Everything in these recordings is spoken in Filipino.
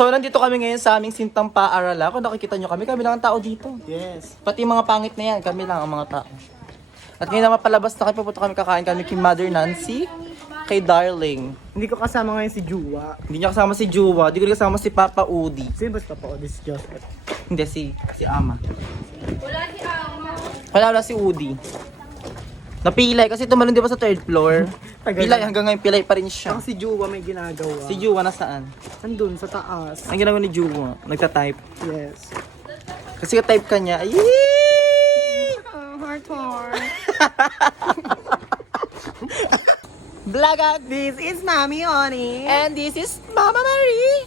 So, nandito kami ngayon sa aming Sintang Paarala. Kung nakikita nyo kami lang ang tao dito. Yes. Pati yung mga pangit na yan, kami lang ang mga tao. At ngayon naman palabas na kami, pupunta kami kakain kami kay Mother Nancy, kay Darling. Hindi ko kasama ngayon si Juwa. Hindi niya kasama si Juwa, hindi ko rin kasama si Papa Udi. Sino ba si Papa Odis Joseph? Hindi, si Ama. Wala si Udi. Napilay kasi tumalon di ba sa third floor. Tagal Pilay, na. hanggang ngayon pilay pa rin siya. Saka si Juwa may ginagawa. Si Juwa nasaan? Andun sa taas. Ang ginagawa ni Juwa, nagta-type. Yes. Kasi ka-type ka niya, ay! Heart. Blaga, this is Mami Oni. And this is Mama Marie.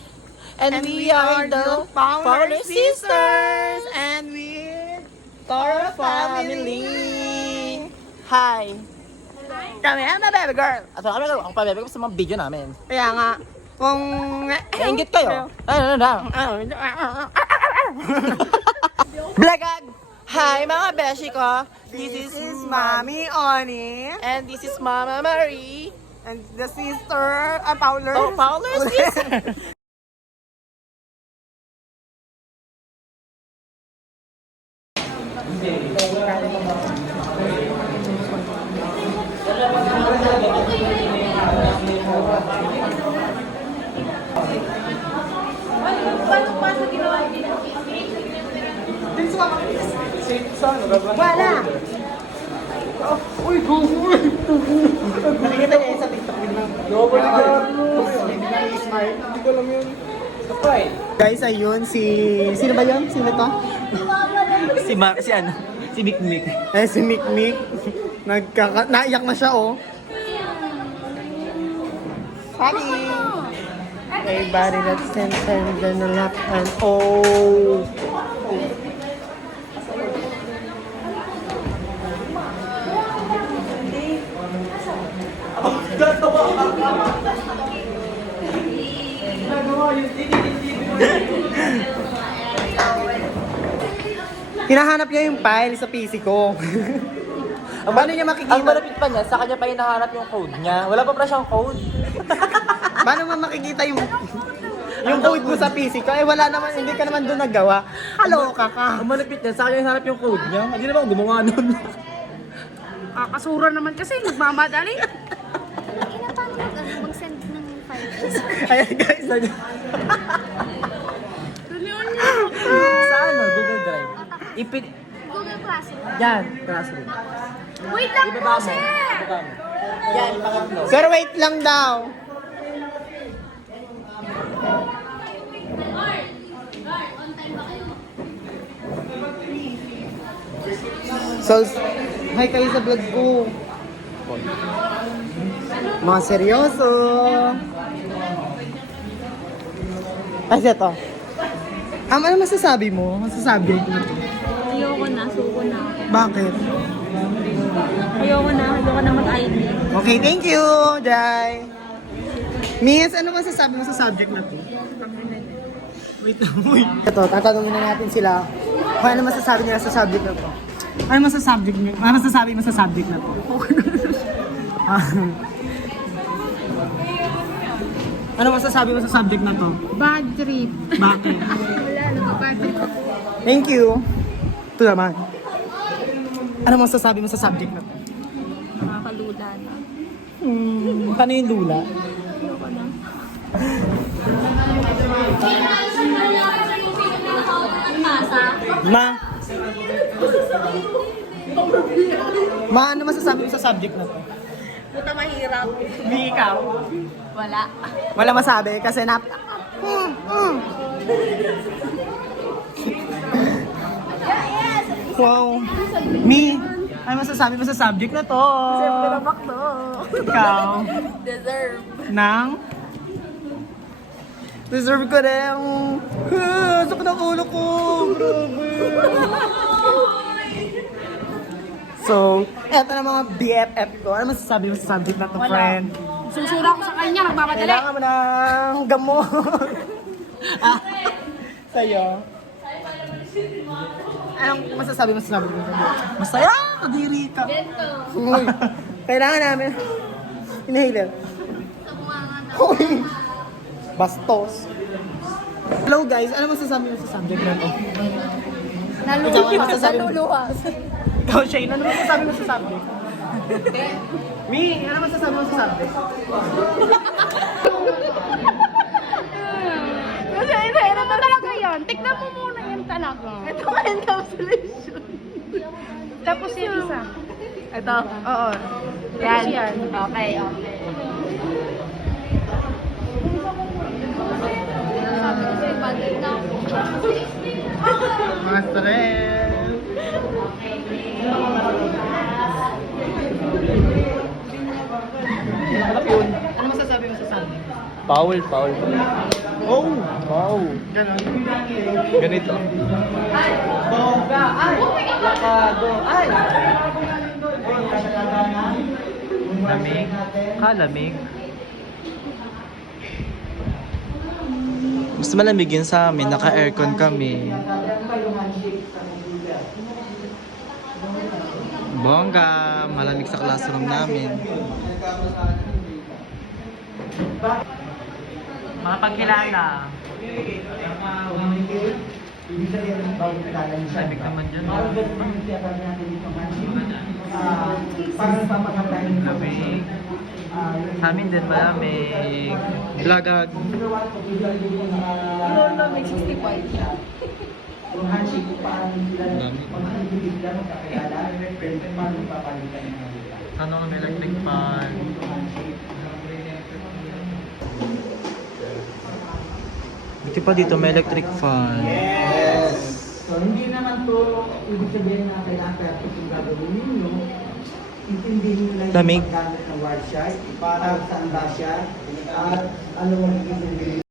And we are the Fowler Sisters. And we Tara Family. Hi. Kami ang baby girl. At kami ang baby girl sa mga video namin. Kaya nga, kung... Nainggit kayo. Blagag! Hi mga beshi ko. This is Mami Oni. And this is Mama Marie. And the sister, Fowler. Oh, Fowler Sister. Wala! Uy, gumoy! Nakikita niya yun sa TikTok biglang. Biglang smile. Hindi ko alam yun. Guys, ayun, Sino ba yun? Sino to? Si ano? Si Mikmik. Eh, si Mikmik. Naiyak na siya, oh. Honey! Everybody that's centered in the left hand. Oh! Hinahanap niya yung file sa PC ko. Paano niya makikita? Ang malapit pa niya, sa kanya pa hinahanap yung code niya. Wala pa pala siyang code. Paano mo makikita yung code mo sa PC ko? Eh wala naman, hindi ka naman doon naggawa. Kaloka ka. Ang malapit niya, sa kanya hinahanap yung code niya. Hindi naman ako gumawa nun. Kasura naman kasi, nagmamadali. Ina, paano mag-send ng files? Ayan guys. Sa ano? Google Drive. Google Classroom. Yan, classroom. Wait lang po, Ibaba mo. sir! Ibaba mo. Yan, pangatlo. Sir, wait lang daw. So, hi kayo sa vlog ko. Mga seryoso. Kasi ito. Ano masasabi mo? Masasabi ko. Ayoko na, suko na. Bakit? Ayoko na mag-ID. Okay, thank you, Jai. Miss, ano masasabi mo sa subject na to? Wait lang, wait. Ito, tatanungin na natin sila kung ano masasabi nila sa subject na to. Ano masasabi mo sa subject na to? Ano masasabi mo sa subject na to? Bad trip. Bakit? Wala na, bad trip ako. Thank you. Ito naman. Ano masasabi mo sa subject na to? Nakakalula na. Paano yung lula? Ayoko na. Ma, ano masasabi mo sa subject na to? Puta mahirap. Di ikaw? Wala. Wala masabi kasi Wow. Me, ano masasabi mo sa subject na to? Ikaw? Deserve. Deserve ko rin. Sakit ang ulo ko. So, eto na mga BFF ko. Ano masasabi mo sa subject na to, friend? Susura ko sa kanya, magmamadali. Kailangan mo ng gamot. Sa'yo? Anong masasabi mo sa subject na to? Masaya! Kadiri ka. Uy, kailangan namin. Inhaler. Uy! Bastos. So guys, ano masasabi mo sa subject na to? Naluluha. Ikaw, Shane, ano masasabi mo sa subject? Mi, ano masasabi mo sa subject? Kasi ano talaga yan? Tignan mo muna yan talaga. Ito ka encapsulation. Tapos yung isa. Ito? Oo. Yan. Okay, okay. Mga stress! Ano masasabi mo sa subject? Paul. Oh! Wow. Ganon. Ganito. Bongga! Ay! Lakado! Ay! Lamig. Lamig. Mas malamig yun sa amin. Naka-aircon kami. Bongga. Malamig sa classroom namin. Mapagkilala. Lamig naman dyan. Lamig. Sa amin din malamig. Lagag. Lamig 65. Ano kami electric fan? Buti pa dito may electric fan. Yes! So, hindi naman to ibig sabihin na kailangan perfect yung gagawin ninyo. Intindihin nyo lang Lamig. yung paggamit ng wire shard, para saan ba siya, at ano magiging